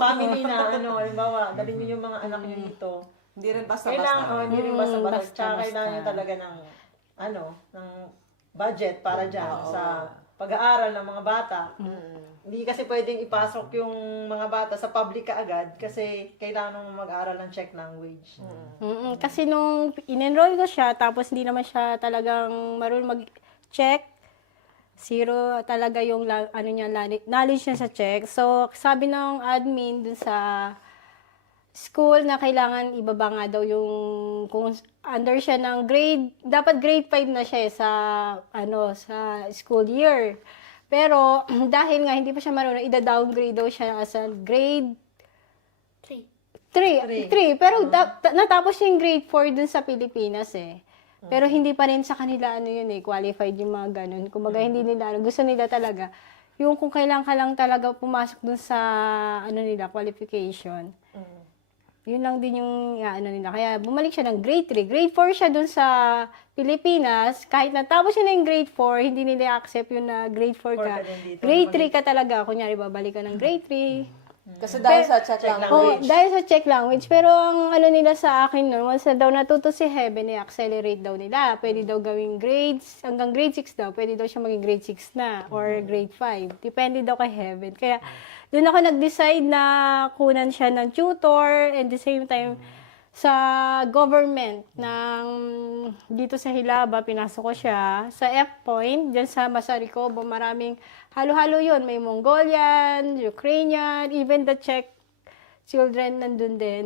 family na, halimbawa, dalhin niyo yung mga anak niyo dito. Hindi rin basta-basta. Kailangan, hindi rin basta-basta. Basta-basta. Tsaka kailangan nyo talaga ng budget para dyan sa pag-aaral ng mga bata. Hindi kasi pwedeng ipasok yung mga bata sa public kaagad kasi kailangan mong mag-aaral ng Czech language. Kasi nung in-enroll ko siya, tapos hindi naman siya talagang marunong mag-check, zero talaga yung knowledge niya sa Czech. So, sabi ng admin dun sa school na kailangan ibaba nga daw yung kung under siya ng grade, dapat grade 5 na siya sa sa school year. Pero dahil nga hindi pa siya marunong, ida-downgrade daw siya as a grade 3. Pero natapos yung grade 4 dun sa Pilipinas eh. Pero hindi pa rin sa kanila qualified yung mga ganun. Kumbaga hindi nila, gusto nila talaga yung kung kailan ka lang talaga pumasok dun sa nila, qualification. Yun lang din yung nila. Kaya bumalik siya ng grade 3. Grade 4 siya dun sa Pilipinas. Kahit natapos siya ng grade 4, hindi nila accept yun na grade 4 ka. Grade 3 ka talaga. Kunyari, babalik ka ng grade 3. Kasi dahil sa Czech language. Dahil sa Czech language. Pero ang nila sa akin nun, once na daw natuto si Heaven, i-accelerate daw nila. Pwede daw gawing grades, hanggang grade 6 daw. Pwede daw siya maging grade 6 na or grade 5. Depende daw kay Heaven. Kaya doon ako nag-decide na kunan siya ng tutor and the same time sa government ng dito sa Hilaba, pinasok ko siya sa F-Point, dyan sa Masarikobo, maraming halo-halo yun. May Mongolian, Ukrainian, even the Czech children nandun din.